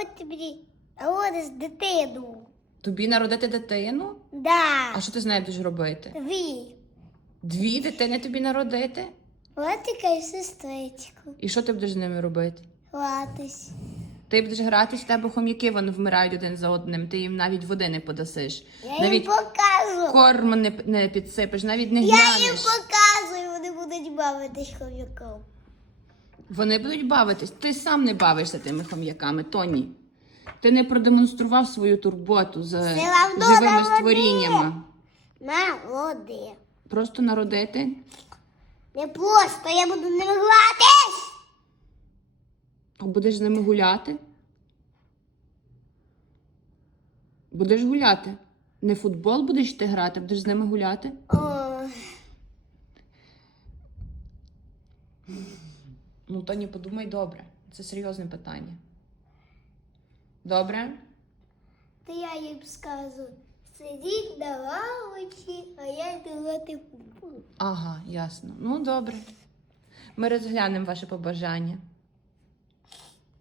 От тобі родиш дитину. Тобі народити дитину? Да. А що ти з нею будеш робити? Дві. Дві дитини тобі народити? Братика і сестричку. І що ти будеш з ними робити? Гратись. Ти будеш гратись, в тебе хом'яки вони вмирають один за одним, ти їм навіть води не подасиш. Я їм навіть покажу. корм не, не підсипеш, навіть не Я їм глянеш. показую, вони будуть бавитись хом'яком. Вони будуть бавитись. Ти сам не бавишся тими хом'яками, Тоні. Ти не продемонстрував свою турботу за Це живими створіннями. На, води. Просто народити. Не просто, я буду ними гратись. А будеш з ними гуляти? Будеш гуляти. Не футбол будеш ти грати, будеш з ними гуляти. Ой. Ну, Тоні, подумай добре. Це серйозне питання. Добре? Та я їм скажу, сидіть на лавочці, а я йду футбол. Ага, ясно. Ну, добре. Ми розглянемо ваше побажання.